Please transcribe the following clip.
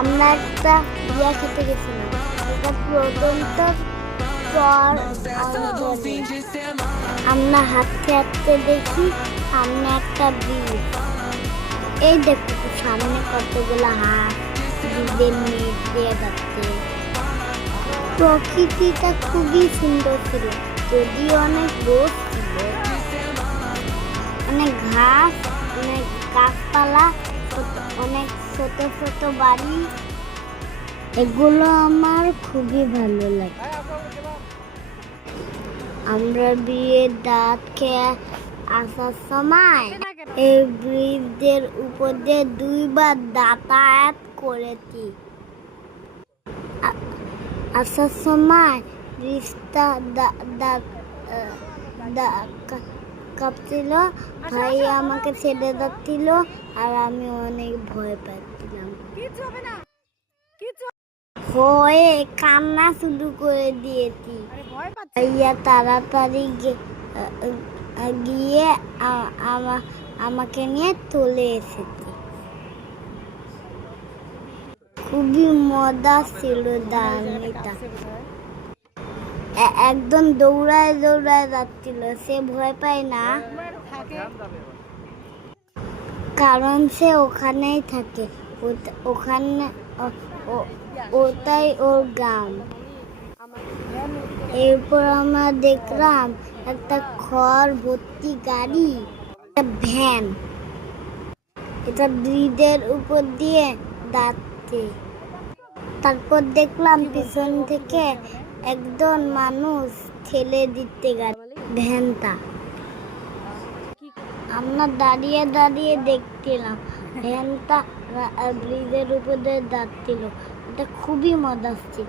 আমরা একটা বিয়া খেতে গেছিলাম। এটা প্রথমটা চর অঞ্চলে। আমরা হাঁটতে হাঁটতে দেখি সামনে একটা ব্রিজ। এই দেখো সামনে কতগুলো হাঁস ব্রিজের নেট দিয়ে যাচ্ছে। প্রকৃতিটা খুবই সুন্দর ছিল, যদিও অনেক রোদ ছিল, অনেক ঘাস, অনেক গাছপালা, অনেক ছোট ছোট বাড়ি। এগুলো আমার খুবই ভালো লাগে। আমরা বিয়ের দাঁত খেয়ে আসার সময় এই ব্রিজের উপর দিয়ে দুইবার যাতায়াত করেছি। আসার সময় ব্রিজটা কাঁপছিল, ভাই আমাকে ছেড়ে যাচ্ছিল আর আমি অনেক ভয় পাচ্ছিলাম। ভয়ে কান্না শুরু করে দিয়েছি। ভাইয়া তাড়াতাড়ি গিয়ে আমাকে নিয়ে চলে এসেছে। খুবই মজা ছিল দামিটা। একদম দৌড়ায় দৌড়ায় যাচ্ছিল, সে ভয় পায় না, কারণ সে ওখানেই থাকে। ওখানে ওটাই ওর গ্রাম। এরপর আমরা দেখলাম একটা খড় ভর্তি গাড়ি, একটা ভ্যান, এটা ব্রিজের উপর দিয়ে যাচ্ছে। তারপর দেখলাম পিছন থেকে একজন মানুষ ঠেলে দিতে গাড়ি ভ্যানটা। আমরা দাঁড়িয়ে দাঁড়িয়ে দেখছিলাম ভ্যানটা ব্রিজের উপর দিয়ে যাচ্ছিল। এটা খুবই মজা ছিল।